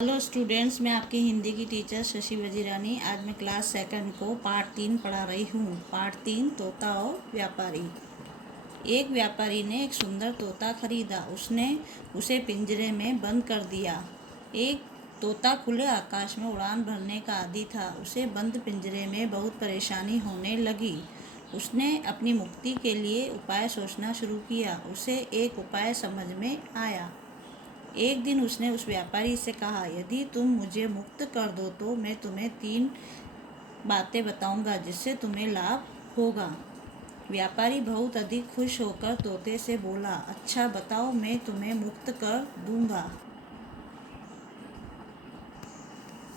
Hello students, मैं आपकी हिंदी की टीचर शशि वजीरानी। आज मैं क्लास सेकंड को पार्ट 3 पढ़ा रही हूँ। पार्ट 3, तोता और व्यापारी। एक व्यापारी ने एक सुंदर तोता खरीदा। उसने उसे पिंजरे में बंद कर दिया। एक तोता खुले आकाश में उड़ान भरने का आदी था। उसे बंद पिंजरे में बहुत परेशानी होने लगी। उसने अपनी मुक्ति के लिए उपाय सोचना शुरू किया। उसे एक उपाय समझ में आया। एक दिन उसने उस व्यापारी से कहा, यदि तुम मुझे मुक्त कर दो तो मैं तुम्हें 3 बातें बताऊंगा जिससे तुम्हें लाभ होगा। व्यापारी बहुत अधिक खुश होकर तोते से बोला, अच्छा बताओ, मैं तुम्हें मुक्त कर दूंगा।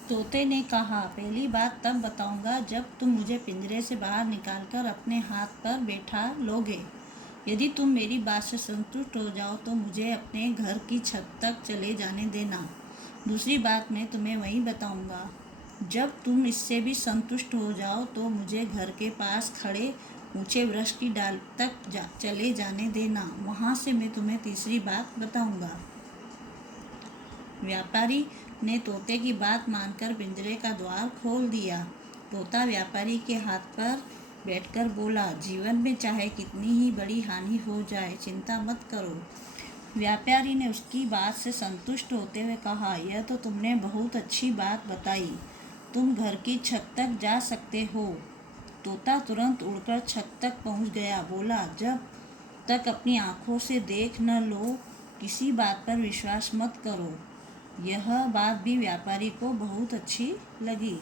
तोते ने कहा, पहली बात तब बताऊंगा जब तुम मुझे पिंजरे से बाहर निकालकर अपने हाथ पर बैठा लोगे। यदि तुम मेरी बात से संतुष्ट हो जाओ तो मुझे अपने घर की छत तक चले जाने देना। दूसरी बात मैं तुम्हें वहीं बताऊंगा। जब तुम इससे भी संतुष्ट हो जाओ तो मुझे घर के पास खड़े ऊंचे वृक्ष की डाल तक चले जाने देना। वहां से मैं तुम्हें तीसरी बात बताऊंगा। व्यापारी ने तोते की बात मानकर पिंजरे का द्वार खोल दिया। तोता व्यापारी के हाथ पर बैठकर बोला, जीवन में चाहे कितनी ही बड़ी हानि हो जाए, चिंता मत करो। व्यापारी ने उसकी बात से संतुष्ट होते हुए कहा, यह तो तुमने बहुत अच्छी बात बताई। तुम घर की छत तक जा सकते हो। तोता तुरंत उड़कर छत तक पहुंच गया। बोला, जब तक अपनी आंखों से देख न लो, किसी बात पर विश्वास मत करो। यह बात भी व्यापारी को बहुत अच्छी लगी।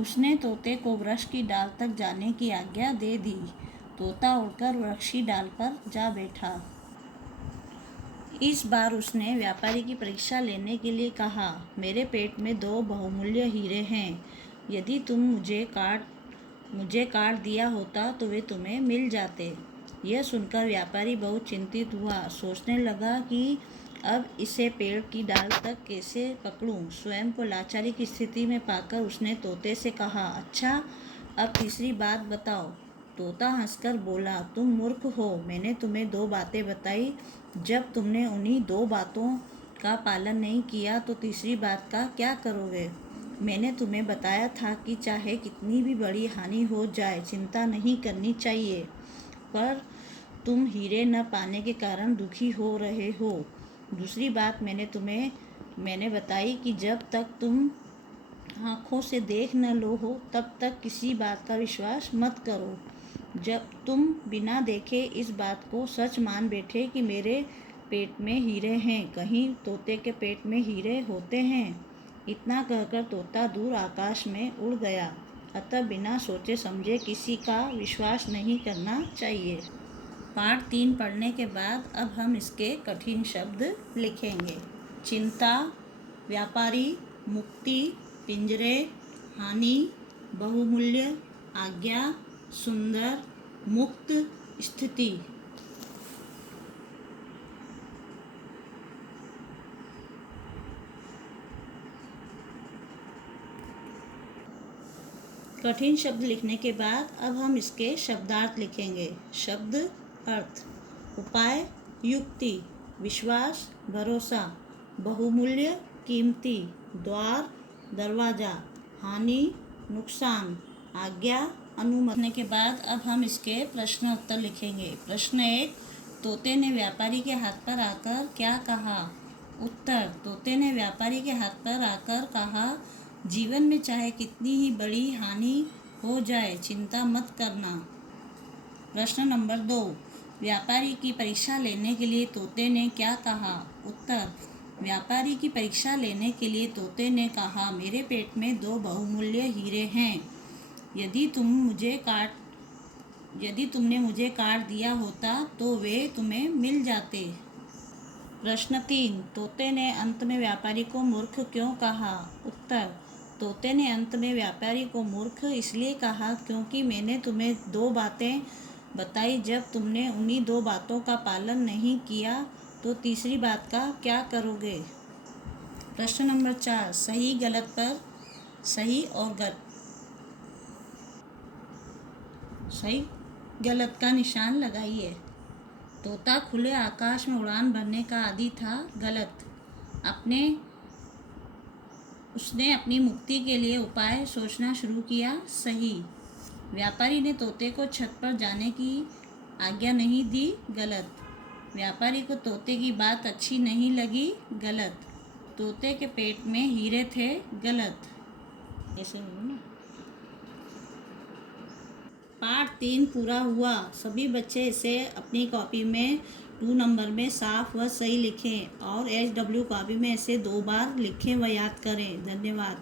उसने तोते को वृक्ष की डाल तक जाने की आज्ञा दे दी। तोता उड़कर वृक्ष की डाल पर जा बैठा। इस बार उसने व्यापारी की परीक्षा लेने के लिए कहा, मेरे पेट में 2 बहुमूल्य हीरे हैं। यदि तुम मुझे काट दिया होता तो वे तुम्हें मिल जाते। यह सुनकर व्यापारी बहुत चिंतित हुआ। सोचने लगा कि अब इसे पेड़ की डाल तक कैसे पकड़ूं। स्वयं को लाचारी की स्थिति में पाकर उसने तोते से कहा, अच्छा, अब तीसरी बात बताओ। तोता हंसकर बोला, तुम मूर्ख हो। मैंने तुम्हें 2 बातें बताई। जब तुमने उन्हीं 2 बातों का पालन नहीं किया तो तीसरी बात का क्या करोगे? मैंने तुम्हें बताया था कि चाहे कितनी भी बड़ी हानि हो जाए, चिंता नहीं करनी चाहिए। पर तुम हीरे न पाने के कारण दुखी हो रहे हो। दूसरी बात मैंने बताई कि जब तक तुम आँखों से देख न लो हो तब तक किसी बात का विश्वास मत करो। जब तुम बिना देखे इस बात को सच मान बैठे कि मेरे पेट में हीरे हैं, कहीं तोते के पेट में हीरे होते हैं। इतना कहकर तोता दूर आकाश में उड़ गया। अतः बिना सोचे समझे किसी का विश्वास नहीं करना चाहिए। पार्ट 3 पढ़ने के बाद अब हम इसके कठिन शब्द लिखेंगे। चिंता, व्यापारी, मुक्ति, पिंजरे, हानि, बहुमूल्य, आज्ञा, सुंदर, मुक्त, स्थिति। कठिन शब्द लिखने के बाद अब हम इसके शब्दार्थ लिखेंगे। शब्द अर्थ: उपाय, युक्ति, विश्वास, भरोसा, बहुमूल्य, कीमती, द्वार, दरवाजा, हानि, नुकसान, आज्ञा, अनुमति। लिखने के बाद अब हम इसके प्रश्न उत्तर लिखेंगे। प्रश्न 1, तोते ने व्यापारी के हाथ पर आकर क्या कहा? उत्तर: तोते ने व्यापारी के हाथ पर आकर कहा, जीवन में चाहे कितनी ही बड़ी हानि हो जाए, चिंता मत करना। प्रश्न नंबर 2, व्यापारी की परीक्षा लेने के लिए तोते ने क्या कहा? उत्तर: व्यापारी की परीक्षा लेने के लिए तोते ने कहा, मेरे पेट में 2 बहुमूल्य हीरे हैं। यदि तुमने मुझे काट दिया होता तो वे तुम्हें मिल जाते। प्रश्न 3, तोते ने अंत में व्यापारी को मूर्ख क्यों कहा? उत्तर: तोते ने अंत में व्यापारी को मूर्ख इसलिए कहा क्योंकि मैंने तुम्हें 2 बातें बताई। जब तुमने उन्हीं 2 बातों का पालन नहीं किया तो तीसरी बात का क्या करोगे? प्रश्न नंबर 4, सही गलत पर सही गलत का निशान लगाइए। तोता खुले आकाश में उड़ान भरने का आदी था। गलत। अपने उसने अपनी मुक्ति के लिए उपाय सोचना शुरू किया। सही। व्यापारी ने तोते को छत पर जाने की आज्ञा नहीं दी। गलत। व्यापारी को तोते की बात अच्छी नहीं लगी। गलत। तोते के पेट में हीरे थे। गलत। ऐसे बोलो ना। पाठ 3 पूरा हुआ। सभी बच्चे इसे अपनी कॉपी में 2 नंबर में साफ व सही लिखें और HW कॉपी में इसे 2 बार लिखें व याद करें। धन्यवाद।